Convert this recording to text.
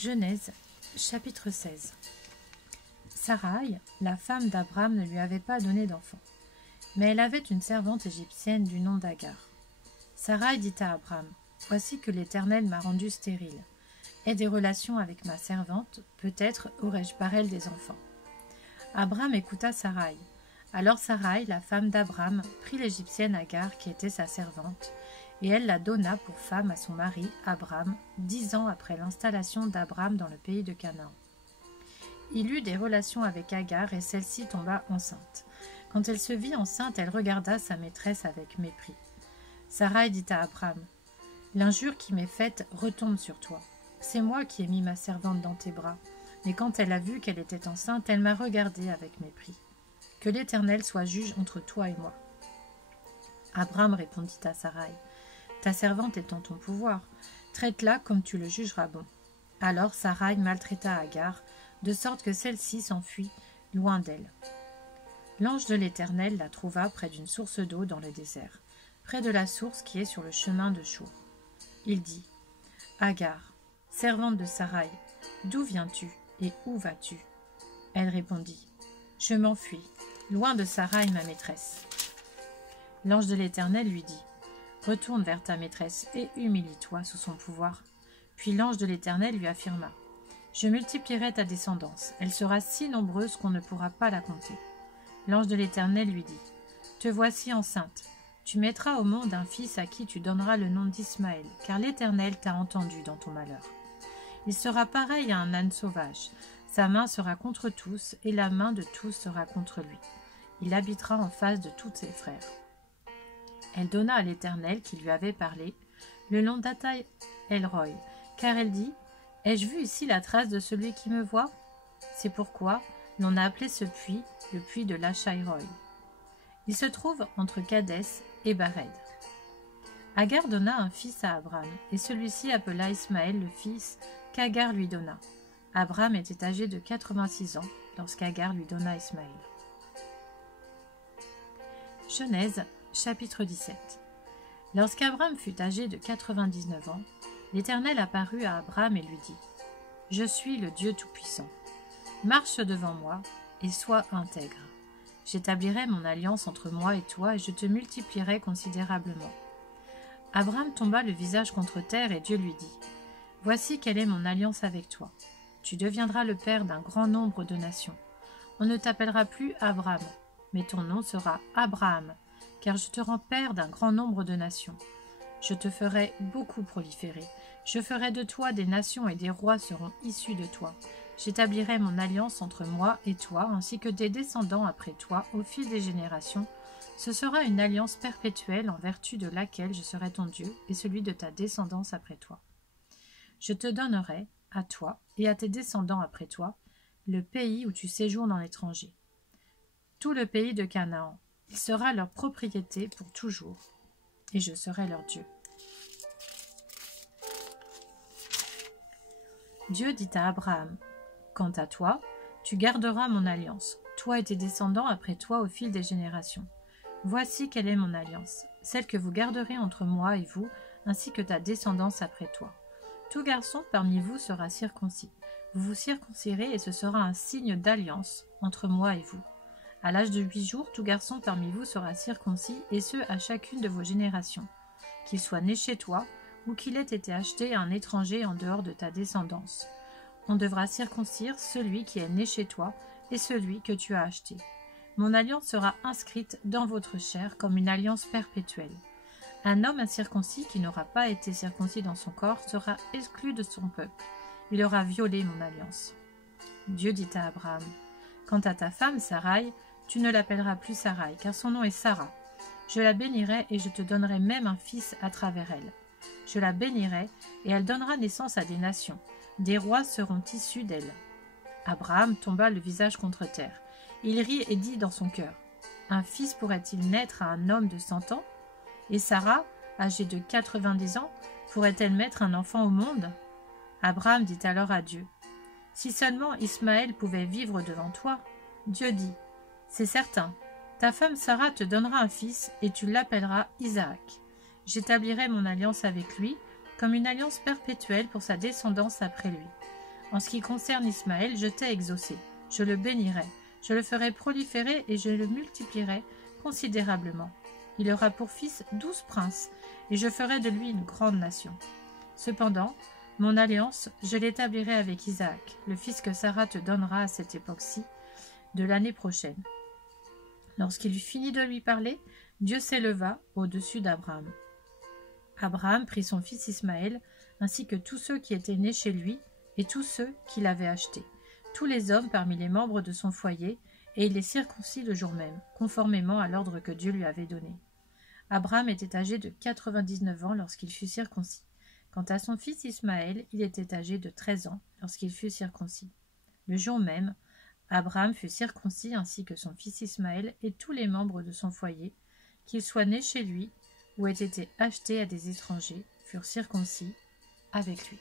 Genèse, chapitre 16. Sarai, la femme d'Abram, ne lui avait pas donné d'enfant, mais elle avait une servante égyptienne du nom d'Agar. Sarai dit à Abram, « Voici que l'Éternel m'a rendue stérile. Aie des relations avec ma servante, peut-être aurai-je par elle des enfants. » Abram écouta Sarai. Alors Sarai, la femme d'Abram, prit l'Égyptienne Agar, qui était sa servante, et elle la donna pour femme à son mari, Abram, 10 ans après l'installation d'Abram dans le pays de Canaan. Il eut des relations avec Agar et celle-ci tomba enceinte. Quand elle se vit enceinte, elle regarda sa maîtresse avec mépris. Sarai dit à Abram, « L'injure qui m'est faite retombe sur toi. C'est moi qui ai mis ma servante dans tes bras, mais quand elle a vu qu'elle était enceinte, elle m'a regardé avec mépris. Que l'Éternel soit juge entre toi et moi. » Abram répondit à Sarai, « Ta servante est en ton pouvoir, traite-la comme tu le jugeras bon. » Alors Sarai maltraita Agar, de sorte que celle-ci s'enfuit loin d'elle. L'ange de l'Éternel la trouva près d'une source d'eau dans le désert, près de la source qui est sur le chemin de Chour. Il dit, « Agar, servante de Sarai, d'où viens-tu et où vas-tu » Elle répondit, « Je m'enfuis, loin de Sarai ma maîtresse. » L'ange de l'Éternel lui dit, « Retourne vers ta maîtresse et humilie-toi sous son pouvoir. » Puis l'ange de l'Éternel lui affirma, « Je multiplierai ta descendance, elle sera si nombreuse qu'on ne pourra pas la compter. » L'ange de l'Éternel lui dit, « Te voici enceinte. Tu mettras au monde un fils à qui tu donneras le nom d'Ismaël, car l'Éternel t'a entendu dans ton malheur. Il sera pareil à un âne sauvage. Sa main sera contre tous, et la main de tous sera contre lui. Il habitera en face de tous ses frères. » Elle donna à l'Éternel, qui lui avait parlé, le nom d'Ataï El-Roi, car elle dit, « Ai-je vu ici la trace de celui qui me voit ?» C'est pourquoi l'on a appelé ce puits le puits de Lachaï-Roi. Il se trouve entre Kadès et Bared. Agar donna un fils à Abram, et celui-ci appela Ismaël le fils qu'Agar lui donna. Abram était âgé de 86 ans lorsqu'Agar lui donna Ismaël. Genèse, chapitre 17. Lorsqu'Abram fut âgé de 99 ans, l'Éternel apparut à Abram et lui dit, « Je suis le Dieu Tout-Puissant. Marche devant moi et sois intègre. J'établirai mon alliance entre moi et toi et je te multiplierai considérablement. » Abram tomba le visage contre terre et Dieu lui dit, « Voici quelle est mon alliance avec toi. Tu deviendras le père d'un grand nombre de nations. On ne t'appellera plus Abram, mais ton nom sera Abraham, car je te rends père d'un grand nombre de nations. Je te ferai beaucoup proliférer. Je ferai de toi des nations et des rois seront issus de toi. J'établirai mon alliance entre moi et toi, ainsi que tes descendants après toi, au fil des générations. Ce sera une alliance perpétuelle en vertu de laquelle je serai ton Dieu et celui de ta descendance après toi. Je te donnerai, à toi et à tes descendants après toi, le pays où tu séjournes en étranger. Tout le pays de Canaan, il sera leur propriété pour toujours, et je serai leur Dieu. Dieu dit à Abraham, « Quant à toi, tu garderas mon alliance, toi et tes descendants après toi au fil des générations. Voici quelle est mon alliance, celle que vous garderez entre moi et vous, ainsi que ta descendance après toi. Tout garçon parmi vous sera circoncis. Vous vous circoncirez et ce sera un signe d'alliance entre moi et vous. À l'âge de 8 jours, tout garçon parmi vous sera circoncis, et ce à chacune de vos générations, qu'il soit né chez toi ou qu'il ait été acheté à un étranger en dehors de ta descendance. On devra circoncire celui qui est né chez toi et celui que tu as acheté. Mon alliance sera inscrite dans votre chair comme une alliance perpétuelle. Un homme incirconcis qui n'aura pas été circoncis dans son corps sera exclu de son peuple. Il aura violé mon alliance. » Dieu dit à Abraham, « Quant à ta femme Sarai, tu ne l'appelleras plus Sarai, car son nom est Sarah. Je la bénirai et je te donnerai même un fils à travers elle. Je la bénirai et elle donnera naissance à des nations. Des rois seront issus d'elle. » Abraham tomba le visage contre terre. Il rit et dit dans son cœur, « Un fils pourrait-il naître à un homme de 100 ans ? Et Sarah, âgée de 90 ans, pourrait-elle mettre un enfant au monde ?» Abraham dit alors à Dieu, « Si seulement Ismaël pouvait vivre devant toi. » Dieu dit, « C'est certain, ta femme Sarah te donnera un fils et tu l'appelleras Isaac. J'établirai mon alliance avec lui comme une alliance perpétuelle pour sa descendance après lui. En ce qui concerne Ismaël, je t'ai exaucé. Je le bénirai, je le ferai proliférer et je le multiplierai considérablement. Il aura pour fils 12 princes, et je ferai de lui une grande nation. Cependant, mon alliance, je l'établirai avec Isaac, le fils que Sarah te donnera à cette époque-ci de l'année prochaine. Lorsqu'il eut fini de lui parler, Dieu s'éleva au-dessus d'Abraham. Abraham prit son fils Ismaël, ainsi que tous ceux qui étaient nés chez lui, et tous ceux qu'il avait achetés, tous les hommes parmi les membres de son foyer, et il les circoncit le jour même, conformément à l'ordre que Dieu lui avait donné. Abraham était âgé de 99 ans lorsqu'il fut circoncis. Quant à son fils Ismaël, il était âgé de 13 ans lorsqu'il fut circoncis. Le jour même, Abraham fut circoncis ainsi que son fils Ismaël et tous les membres de son foyer, qu'ils soient nés chez lui ou aient été achetés à des étrangers, furent circoncis avec lui.